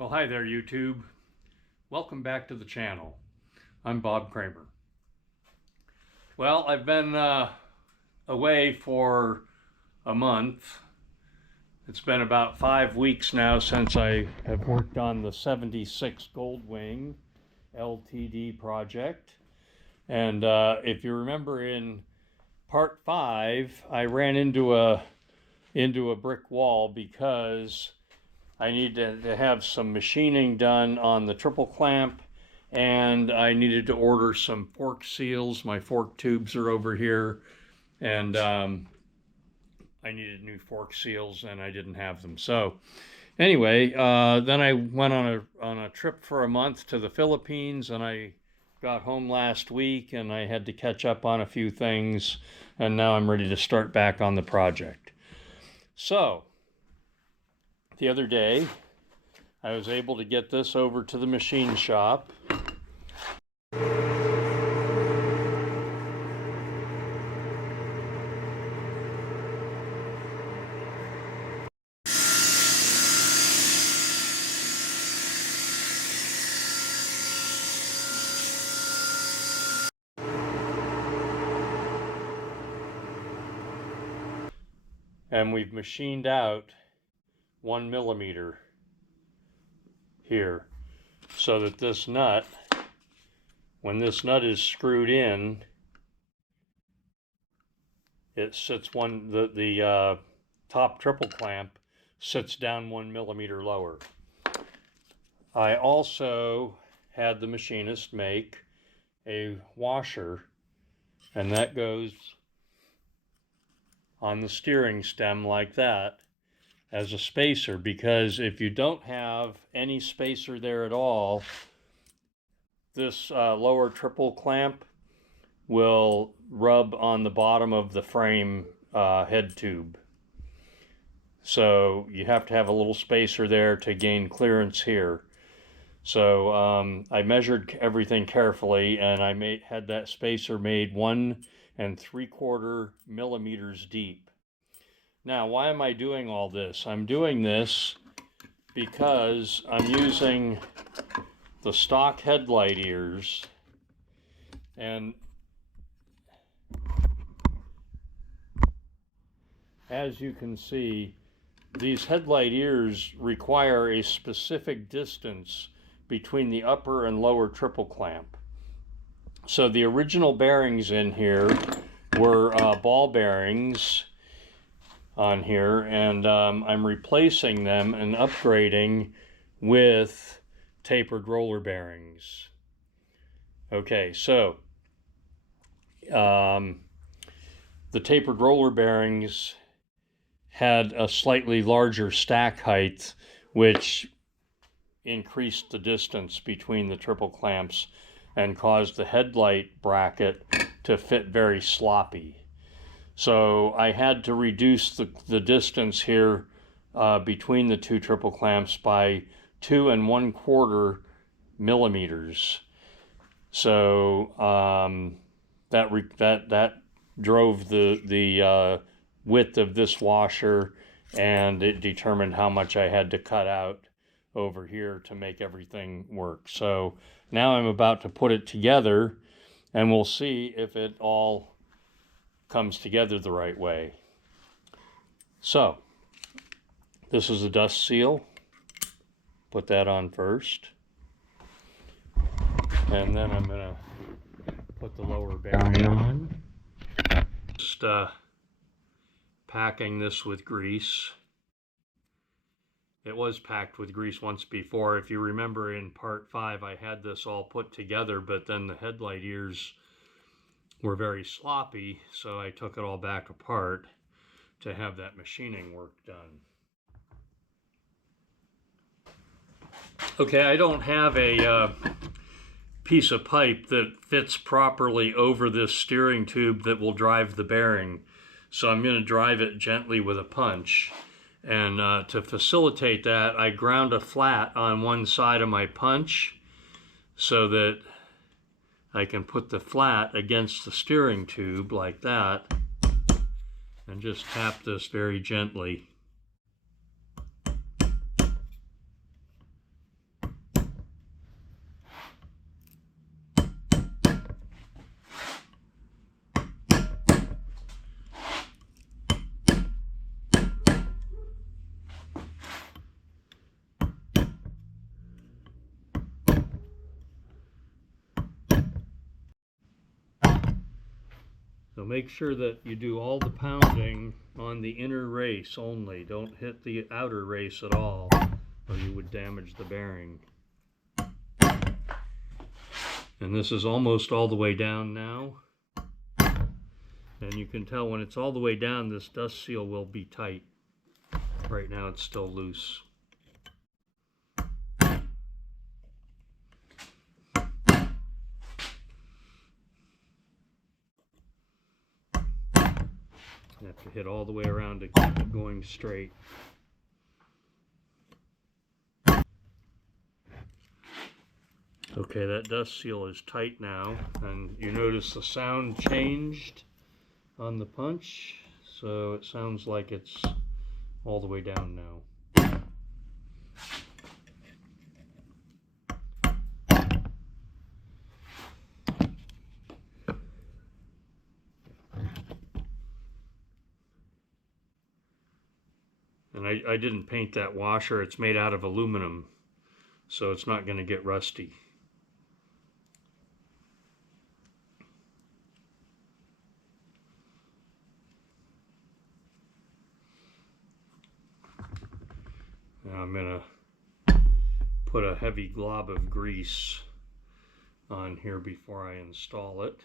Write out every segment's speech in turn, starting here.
Well, hi there, YouTube. Welcome back to the channel. I'm Bob Kramer. Well, I've been away for a month. It's been about 5 weeks now since I have worked on the 76 Gl1000 Ltd project. And if you remember in part 5, I ran into a brick wall because I needed to have some machining done on the triple clamp, and I needed to order some fork seals. My fork tubes are over here, and I needed new fork seals, and I didn't have them. So anyway, then I went on a trip for a month to the Philippines, and I got home last week, and I had to catch up on a few things, and now I'm ready to start back on the project. So the other day, I was able to get this over to the machine shop. And we've machined out 1 millimeter here, so that this nut, when this nut is screwed in, it sits the top triple clamp sits down 1 millimeter lower. I also had the machinist make a washer, and that goes on the steering stem like that as a spacer, because if you don't have any spacer there at all, this lower triple clamp will rub on the bottom of the frame head tube. So you have to have a little spacer there to gain clearance here. So I measured everything carefully, and I had that spacer made 1 3/4 millimeters deep. Now, why am I doing all this? I'm doing this because I'm using the stock headlight ears, and as you can see, these headlight ears require a specific distance between the upper and lower triple clamp. So the original bearings in here were ball bearings on here, and I'm replacing them and upgrading with tapered roller bearings. Okay, so the tapered roller bearings had a slightly larger stack height, which increased the distance between the triple clamps and caused the headlight bracket to fit very sloppy. So I had to reduce the distance here between the two triple clamps by 2 1/4 millimeters. So that drove the width of this washer, and it determined how much I had to cut out over here to make everything work. So now I'm about to put it together, and we'll see if it all comes together the right way. So this is a dust seal. Put that on first, and then I'm going to put the lower bearing on. Just packing this with grease. It was packed with grease once before. If you remember in part 5, I had this all put together, but then the headlight ears were very sloppy, so I took it all back apart to have that machining work done. Okay, I don't have a piece of pipe that fits properly over this steering tube that will drive the bearing, so I'm going to drive it gently with a punch. And to facilitate that, I ground a flat on one side of my punch so that I can put the flat against the steering tube like that, and just tap this very gently. So make sure that you do all the pounding on the inner race only. Don't hit the outer race at all, or you would damage the bearing. And this is almost all the way down now. And you can tell when it's all the way down, this dust seal will be tight. Right now it's still loose. You have to hit all the way around to keep it going straight. Okay, that dust seal is tight now, and you notice the sound changed on the punch, so it sounds like it's all the way down now. And I didn't paint that washer. It's made out of aluminum, so it's not going to get rusty. Now I'm going to put a heavy glob of grease on here before I install it.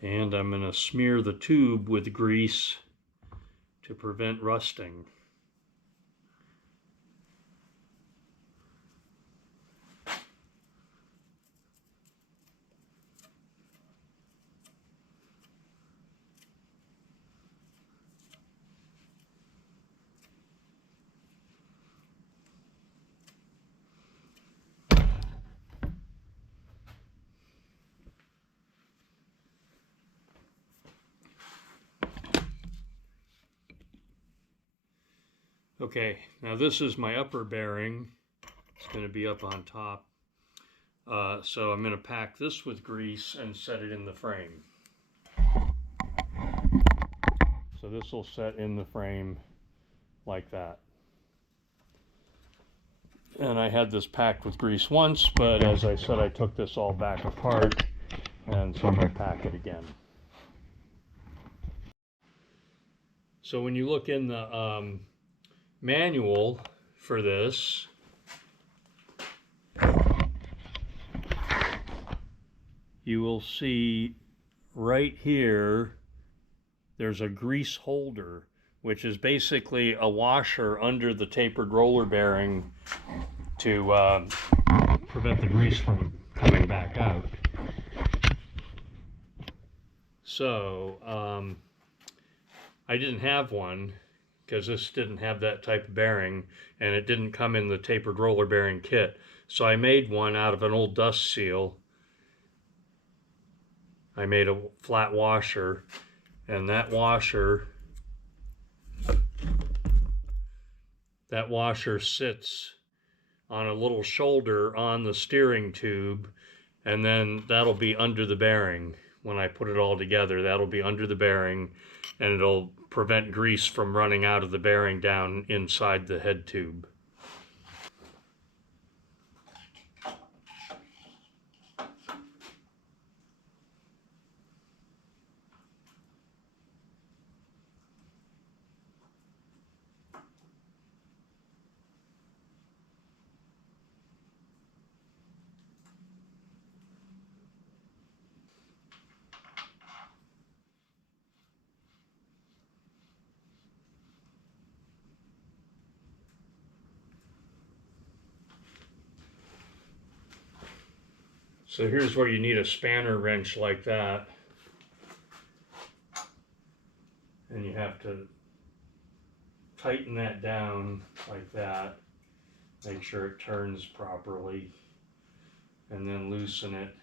And I'm going to smear the tube with grease to prevent rusting. Okay, now this is my upper bearing. It's going to be up on top. So I'm going to pack this with grease and set it in the frame. So this will set in the frame like that. And I had this packed with grease once, but as I said, I took this all back apart, and so I'm going to pack it again. So when you look in the manual for this, you will see right here there's a grease holder, which is basically a washer under the tapered roller bearing to prevent the grease from coming back out. So I didn't have one because this didn't have that type of bearing, and it didn't come in the tapered roller bearing kit. So I made one out of an old dust seal. I made a flat washer, and that washer sits on a little shoulder on the steering tube, and then that'll be under the bearing. When I put it all together, that'll be under the bearing, and it'll prevent grease from running out of the bearing down inside the head tube. So here's where you need a spanner wrench like that. And you have to tighten that down like that. Make sure it turns properly. And then loosen it.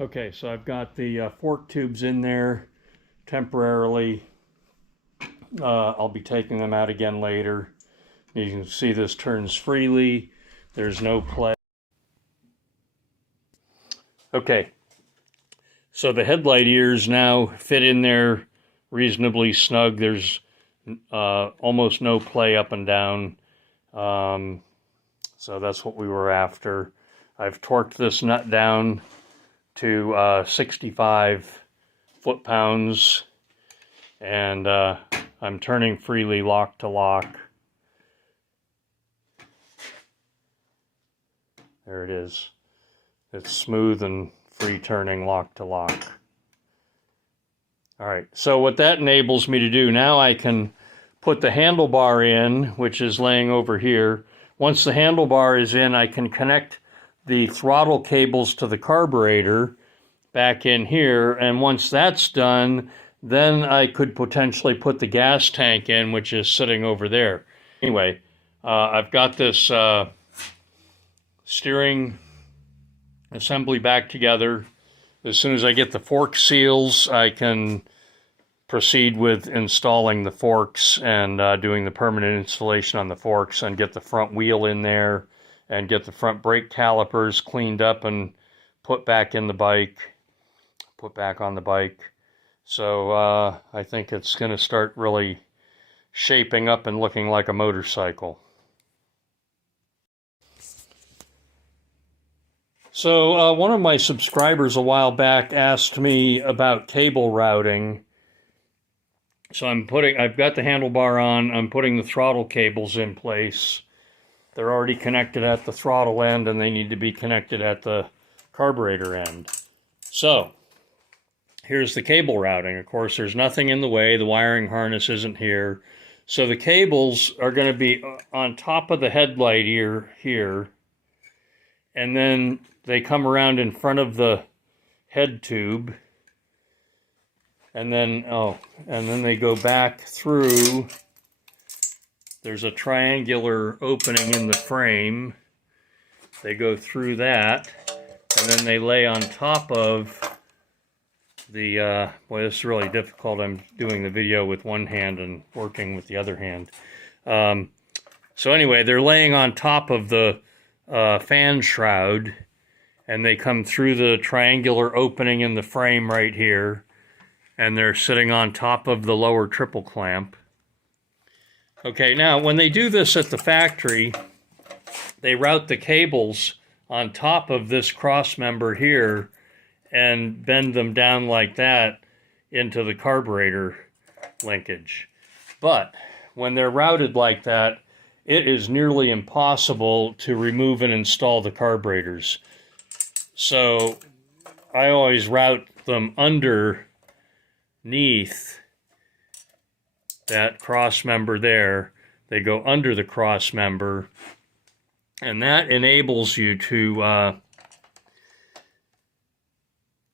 Okay, so I've got the fork tubes in there. temporarily. I'll be taking them out again later. You can see this turns freely. There's no play. Okay, so the headlight ears now fit in there reasonably snug. There's almost no play up and down. So that's what we were after. I've torqued this nut down to 65 foot-pounds, and I'm turning freely lock to lock. There it is. It's smooth and free turning lock to lock. All right, so what that enables me to do, now I can put the handlebar in, which is laying over here. Once the handlebar is in, I can connect the throttle cables to the carburetor back in here, and once that's done, then I could potentially put the gas tank in, which is sitting over there. Anyway, I've got this steering assembly back together. As soon as I get the fork seals, I can proceed with installing the forks and doing the permanent installation on the forks, and get the front wheel in there and get the front brake calipers cleaned up and put back in the bike, put back on the bike. So I think it's going to start really shaping up and looking like a motorcycle. So one of my subscribers a while back asked me about cable routing. So I've got the handlebar on, I'm putting the throttle cables in place. They're already connected at the throttle end, and they need to be connected at the carburetor end. So here's the cable routing. Of course, there's nothing in the way. The wiring harness isn't here. So the cables are going to be on top of the headlight ear here, and then they come around in front of the head tube, and then they go back through. There's a triangular opening in the frame. They go through that, and then they lay on top of the, boy, this is really difficult. I'm doing the video with one hand and working with the other hand. So anyway, they're laying on top of the fan shroud, and they come through the triangular opening in the frame right here, and they're sitting on top of the lower triple clamp. Okay, now when they do this at the factory, they route the cables on top of this cross member here and bend them down like that into the carburetor linkage. But when they're routed like that, it is nearly impossible to remove and install the carburetors. So I always route them underneath that cross member there. They go under the cross member, and that enables you to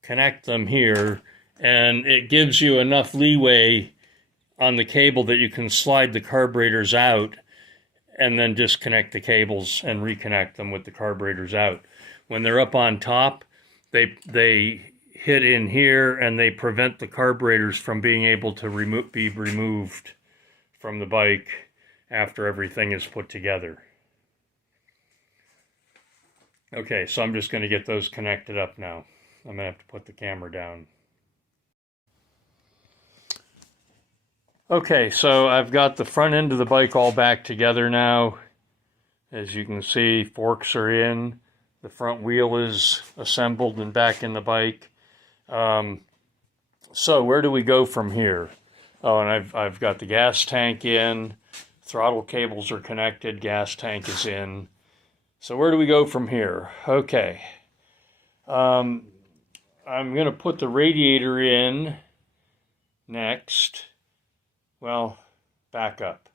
connect them here, and it gives you enough leeway on the cable that you can slide the carburetors out and then disconnect the cables and reconnect them with the carburetors out. When they're up on top, they hit in here, and they prevent the carburetors from being able to be removed from the bike after everything is put together. Okay, so I'm just going to get those connected up now. I'm going to have to put the camera down. Okay, so I've got the front end of the bike all back together now. As you can see, forks are in. The front wheel is assembled and back in the bike. So where do we go from here? Oh, and I've got the gas tank in. Throttle cables are connected. Gas tank is in. So where do we go from here? Okay. I'm going to put the radiator in next. Well, back up.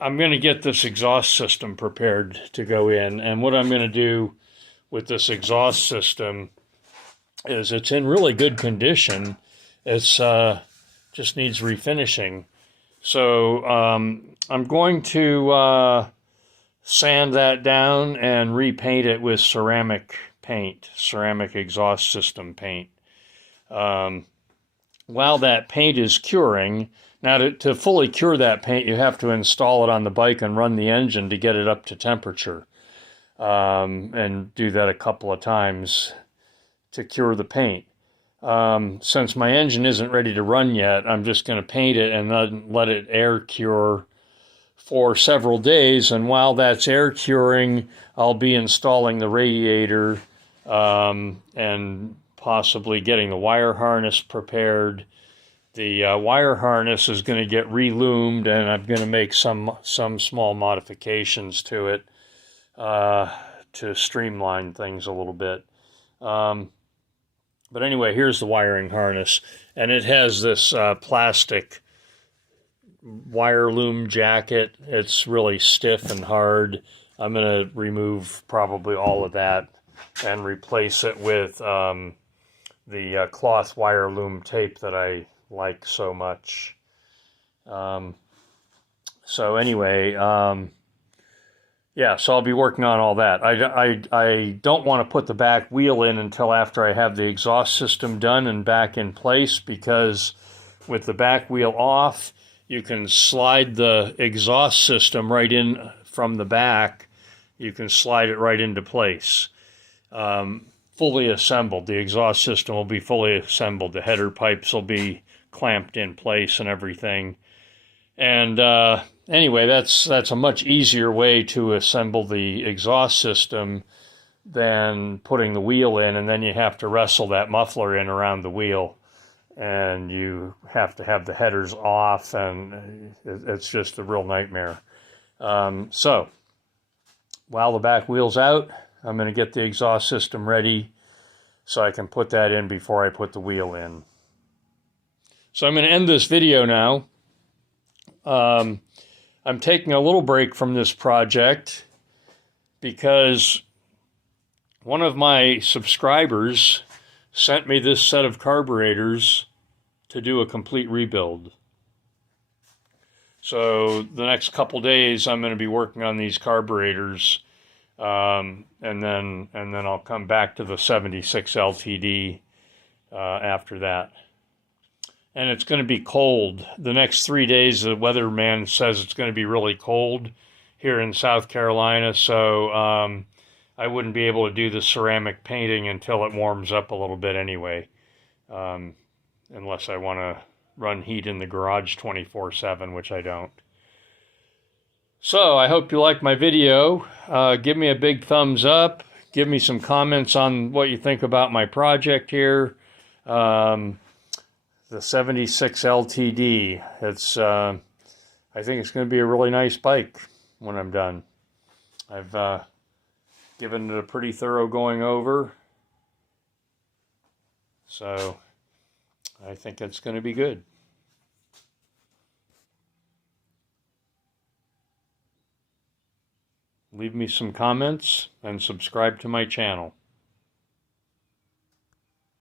I'm going to get this exhaust system prepared to go in, and what I'm going to do with this exhaust system is it's in really good condition. It's just needs refinishing. So I'm going to sand that down and repaint it with ceramic paint, ceramic exhaust system paint. while that paint is curing, now to fully cure that paint, you have to install it on the bike and run the engine to get it up to temperature. And do that a couple of times to cure the paint. Since my engine isn't ready to run yet, I'm just going to paint it and then let it air cure for several days. And while that's air curing, I'll be installing the radiator and possibly getting the wire harness prepared. The wire harness is going to get reloomed, and I'm going to make some small modifications to it to streamline things a little bit. But anyway, here's the wiring harness, and it has this plastic wire loom jacket. It's really stiff and hard. I'm going to remove probably all of that and replace it with the cloth wire loom tape that I like so much. So anyway, yeah, so I'll be working on all that. I don't want to put the back wheel in until after I have the exhaust system done and back in place, because with the back wheel off, you can slide the exhaust system right in from the back. You can slide it right into place. Fully assembled. The exhaust system will be fully assembled. The header pipes will be clamped in place and everything. And anyway, that's a much easier way to assemble the exhaust system than putting the wheel in, and then you have to wrestle that muffler in around the wheel, and you have to have the headers off, and it's just a real nightmare. So while the back wheel's out, I'm going to get the exhaust system ready so I can put that in before I put the wheel in. So I'm going to end this video now. I'm taking a little break from this project because one of my subscribers sent me this set of carburetors to do a complete rebuild. So the next couple days I'm going to be working on these carburetors, and then I'll come back to the 76 Ltd after that. And it's going to be cold. The next 3 days, the weatherman says it's going to be really cold here in South Carolina, so I wouldn't be able to do the ceramic painting until it warms up a little bit anyway, unless I want to run heat in the garage 24/7, which I don't. So I hope you like my video. Give me a big thumbs up. Give me some comments on what you think about my project here. The 76 Ltd. It's, I think it's going to be a really nice bike when I'm done. I've given it a pretty thorough going over, so I think it's going to be good. Leave me some comments and subscribe to my channel.